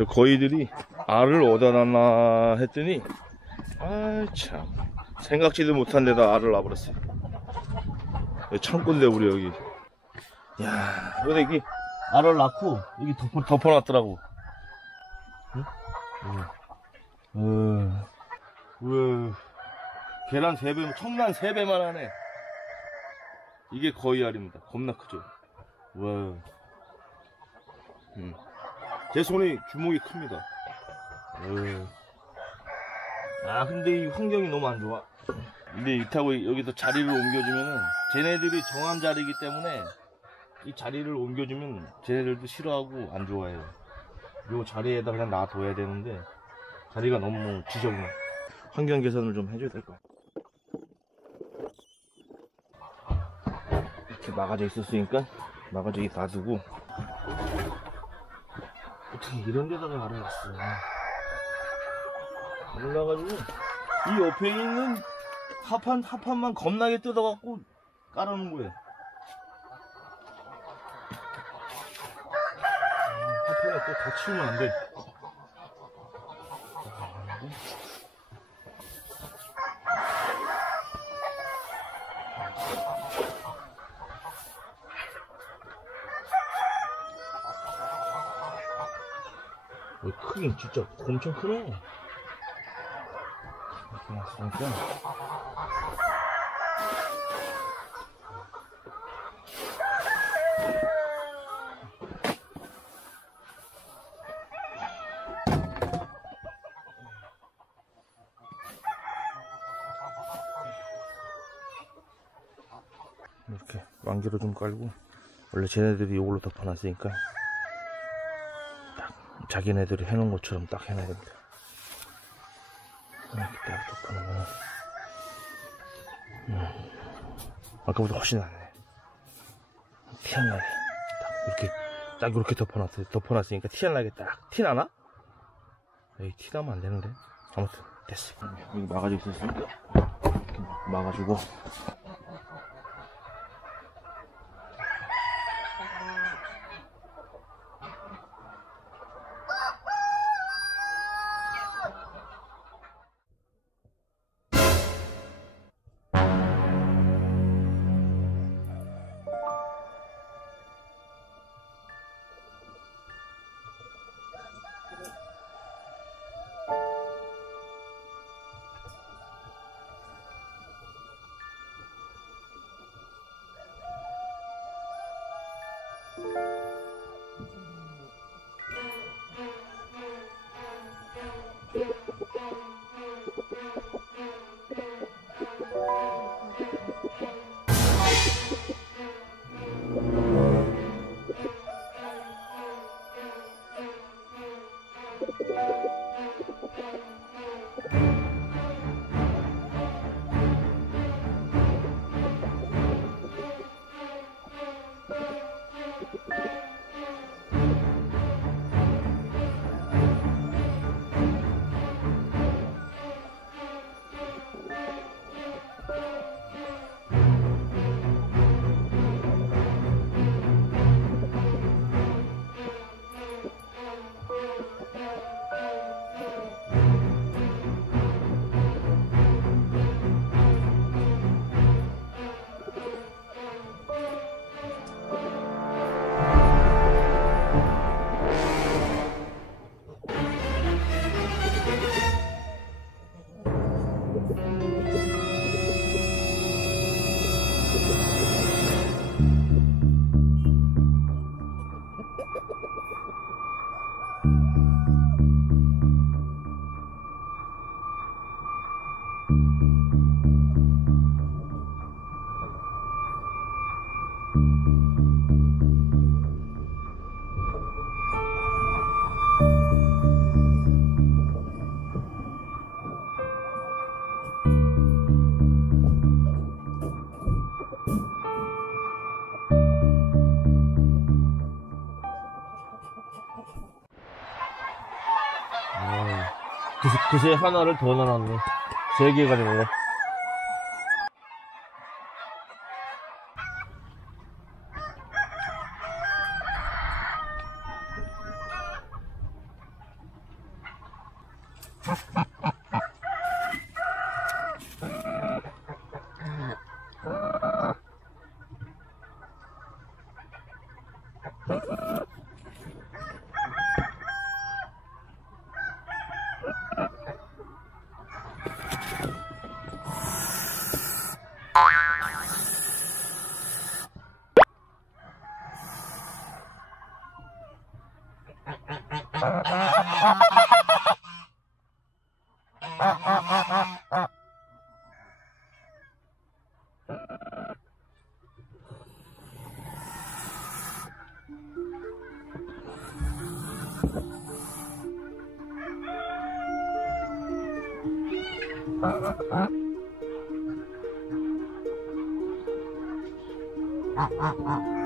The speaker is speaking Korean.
저 거위들이 알을 어디다 놨나 했더니 아 참 생각지도 못한 데다 알을 놔버렸어요. 창고인데 우리 여기. 야 근데 이게 알을 낳고 여기 덮어놨더라고. 응? 우와 계란 3배, 청란 3배만 하네. 이게 거위 알입니다. 겁나 크죠. 와. 제 손이 주먹이 큽니다. 아 근데 이 환경이 너무 안 좋아. 근데 이타고 여기서 자리를 옮겨주면은 쟤네들이 정한 자리이기 때문에 이 자리를 옮겨주면 쟤네들도 싫어하고 안 좋아해요. 요 자리에다 그냥 놔둬야 되는데 자리가 너무 지저분해. 환경 개선을 좀 해줘야 될 거야. 이렇게 막아져 있었으니까 막아져 놔두고 어떻게 이런 데다가 알아놨어. 올라가지고 이 옆에 있는 하판만 겁나게 뜯어갖고 깔아놓은 거예요. 하판에 또 다 치우면 안 돼. 크긴 진짜 엄청 크네. 이렇게 놨으니까 이렇게 만개로 좀 깔고, 원래 쟤네들이 이걸로 덮어놨으니까 딱 자기네들이 해놓은 것처럼 딱 해놔야 됩니다. 이렇게 딱 덮어놓으면 아까보다 훨씬 낫네. 티 안 나게 딱 이렇게 덮어놨으니까 티 안 나게 딱 티 나나? 에이 티 나면 안 되는데. 아무튼 됐어. 여기 막아져 있었으니까 이렇게 막아주고 그새 하나를 더 넣어놨네. 3개가 되네. 아, 아, 아.